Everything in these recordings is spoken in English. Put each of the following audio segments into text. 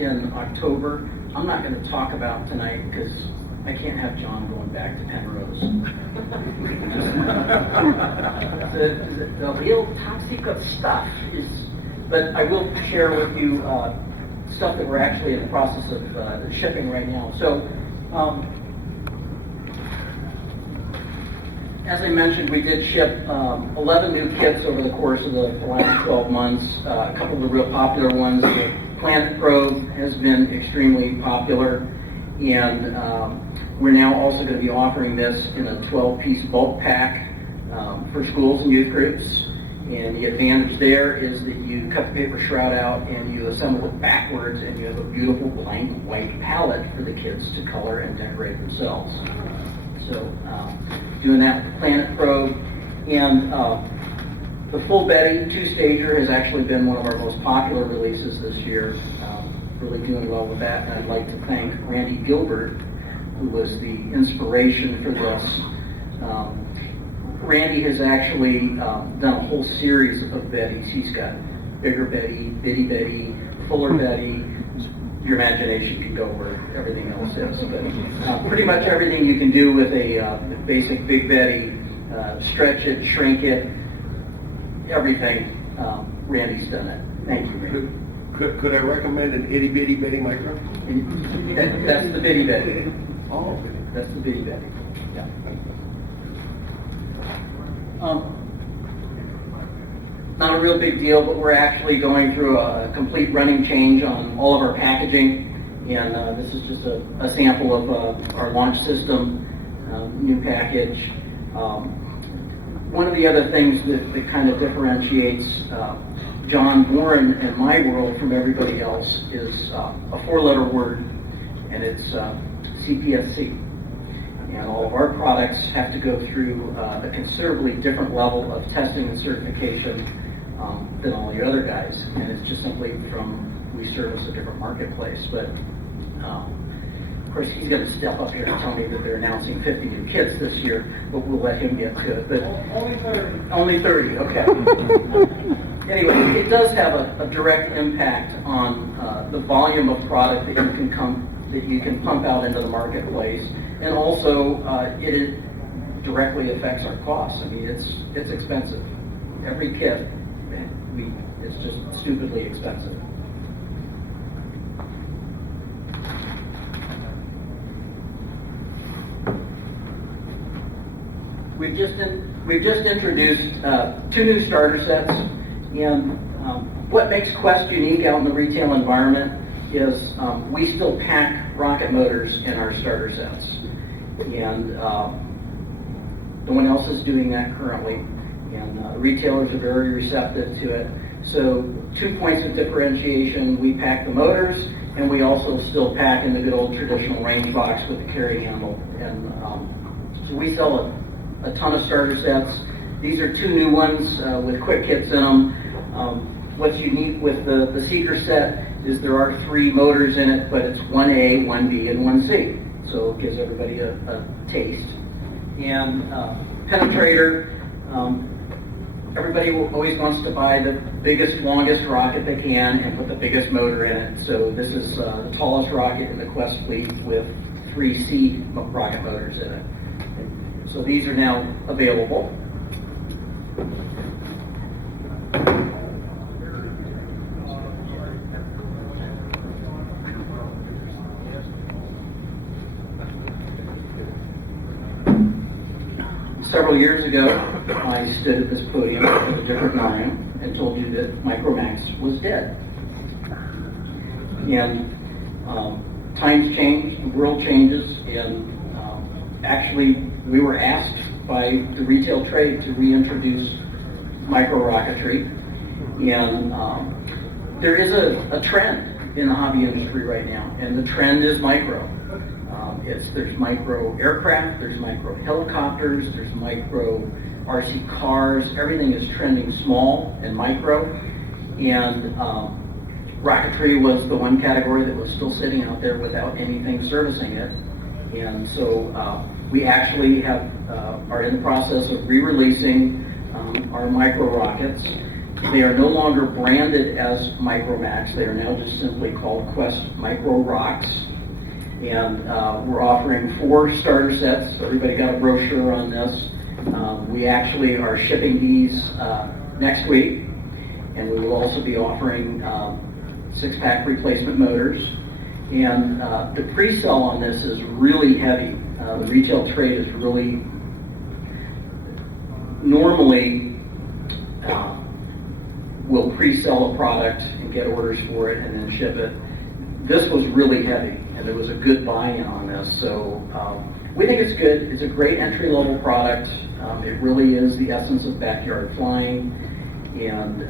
in October. I'm not going to talk about tonight because I can't have John going back to Penrose. the real top secret stuff is, but I will share with you stuff that we're actually in the process of shipping right now. So, as I mentioned, we did ship 11 new kits over the course of the last 12 months. A couple of the real popular ones, the Planet Probe has been extremely popular, and we're now also going to be offering this in a 12-piece bulk pack for schools and youth groups. And the advantage there is that you cut the paper shroud out and you assemble it backwards, and you have a beautiful blank white palette for the kids to color and decorate themselves. So doing that with the Planet Probe. And the full Betty two-stager has actually been one of our most popular releases this year. Really doing well with that. And I'd like to thank Randy Gilbert, who was the inspiration for this. Randy has actually done a whole series of Bettys. He's got Bigger Betty, Bitty Betty, Fuller Betty. Your imagination can go where everything else is. But pretty much everything you can do with a basic Big Betty, stretch it, shrink it, everything. Randy's done it. Thank you, Randy. Could I recommend an itty bitty Betty micro? That's the Bitty Betty. Oh, That's the Bitty Betty. Yeah. Not a real big deal, but we're actually going through a complete running change on all of our packaging, and this is just a sample of our launch system, new package. One of the other things that kind of differentiates John Bourne and my world from everybody else is a four-letter word, and it's CPSC. And all of our products have to go through a considerably different level of testing and certification than all the other guys. And it's just simply from, we service a different marketplace. But of course, he's going to step up here and tell me that they're announcing 50 new kits this year, but we'll let him get to it. But Only 30. Only 30, okay. Anyway, it does have a direct impact on the volume of product that you can pump out into the marketplace. And also, it directly affects our costs. I mean, it's expensive. Every kit, it's just stupidly expensive. We've just introduced 2 new starter sets, and what makes Quest unique out in the retail environment is we still pack rocket motors in our starter sets. And no one else is doing that currently, and retailers are very receptive to it. So 2 points of differentiation: we pack the motors, and we also still pack in the good old traditional range box with the carry handle. And so we sell a ton of starter sets. These are 2 new ones with quick kits in them. What's unique with the Seeker set is there are 3 motors in it, but it's 1A, 1B, and 1C. So it gives everybody a taste. And penetrator, everybody always wants to buy the biggest, longest rocket they can and put the biggest motor in it. So this is the tallest rocket in the Quest fleet with 3C rocket motors in it. So these are now available. Several years ago, I stood at this podium with a different Naram and told you that Micromax was dead. And times change, the world changes, and actually we were asked by the retail trade to reintroduce micro-rocketry. And there is a trend in the hobby industry right now, and the trend is micro. There's micro aircraft, there's micro helicopters, there's micro RC cars. Everything is trending small and micro. And rocketry was the one category that was still sitting out there without anything servicing it. And so we actually are in the process of re-releasing our micro rockets. They are no longer branded as Micromax. They are now just simply called Quest Micro Rocks. And we're offering 4 starter sets. So everybody got a brochure on this. We actually are shipping these next week. And we will also be offering 6-pack replacement motors. And the pre-sale on this is really heavy. The retail trade is really normally will pre-sell a product and get orders for it and then ship it. This was really heavy, and there was a good buy-in on this. So we think it's good. It's a great entry-level product. It really is the essence of backyard flying. And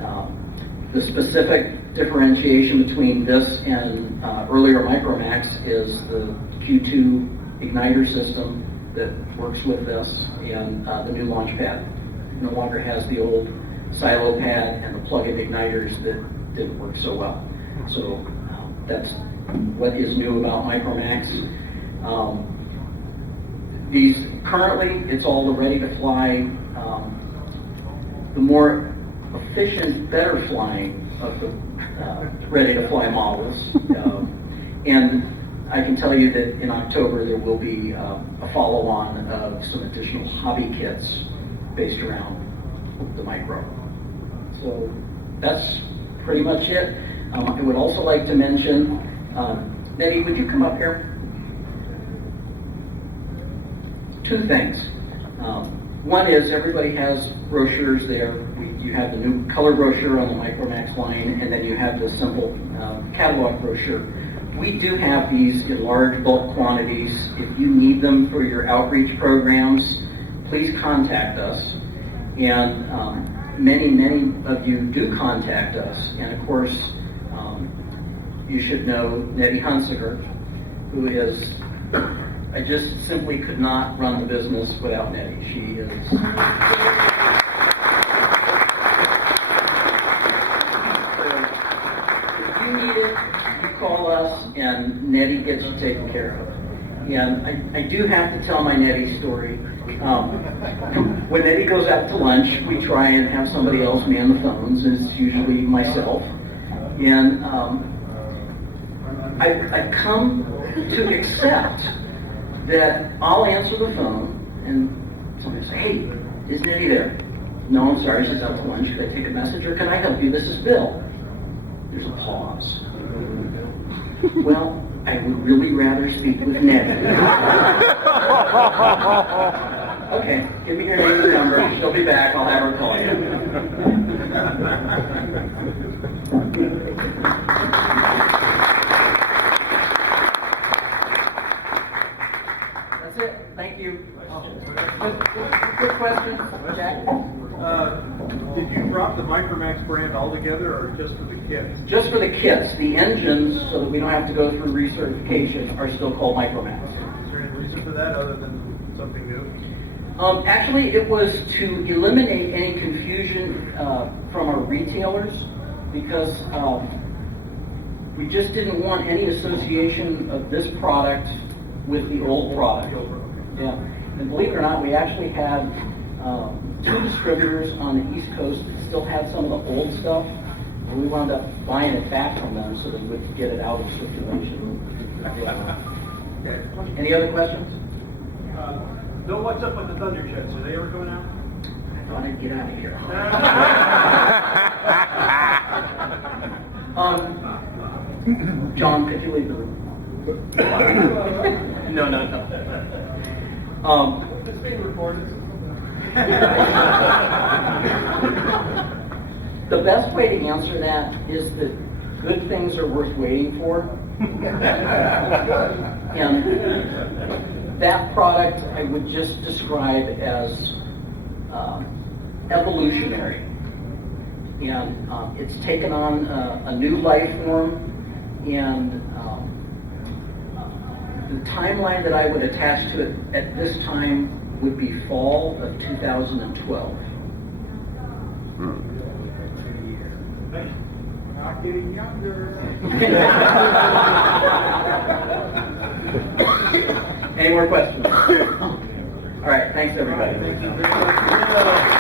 the specific differentiation between this and earlier Micromax is the Q2 igniter system that works with this, and the new launch pad. It no longer has the old silo pad and the plug-in igniters that didn't work so well. So that's what is new about Micromax. These currently, it's all the ready to fly, the more efficient, better flying of the ready to fly models. And I can tell you that in October there will be a follow-on of some additional hobby kits based around the Micro. So that's pretty much it. I would also like to mention, Nettie, would you come up here? 2 things. One is everybody has brochures there. You have the new color brochure on the Micromax line, and then you have the simple catalog brochure. We do have these in large bulk quantities. If you need them for your outreach programs, please contact us. And many of you do contact us. And of course, you should know Nettie Hunsiger, who is, I just simply could not run the business without Nettie. She is. If you need it, you call us, and Nettie gets you taken care of. And I do have to tell my Nettie story. When Nettie goes out to lunch, we try and have somebody else man the phones, and it's usually myself. And I've come to accept that I'll answer the phone, and somebody will say, "Hey, is Nettie there?" "No, I'm sorry, she's out to lunch. Can I take a message, or can I help you? This is Bill." There's a pause. "Well, I would really rather speak with Nettie." "Okay, give me your name and number. She'll be back. I'll have her call you." That's it. Thank you. Quick question, Jack? Did you drop the Micromax brand altogether, or just for the kits? Just for the kits. The engines, so that we don't have to go through recertification, are still called Micromax. Is there any reason for that other than something new? Actually, it was to eliminate any confusion from our retailers, because we just didn't want any association of this product with the old product. Yeah, and believe it or not, we actually had 2 distributors on the East Coast that still had some of the old stuff, and we wound up buying it back from them so that we could get it out of circulation. Any other questions? Bill, what's up with the Thunder Jets? Are they ever coming out? I thought I'd get out of here. John, could you leave the room? No. It's being recorded. The best way to answer that is that good things are worth waiting for. And that product I would just describe as evolutionary. And it's taken on a new life form, and the timeline that I would attach to it at this time would be fall of 2012. Not getting younger. Any more questions? All right, thanks everybody. Thank you very much.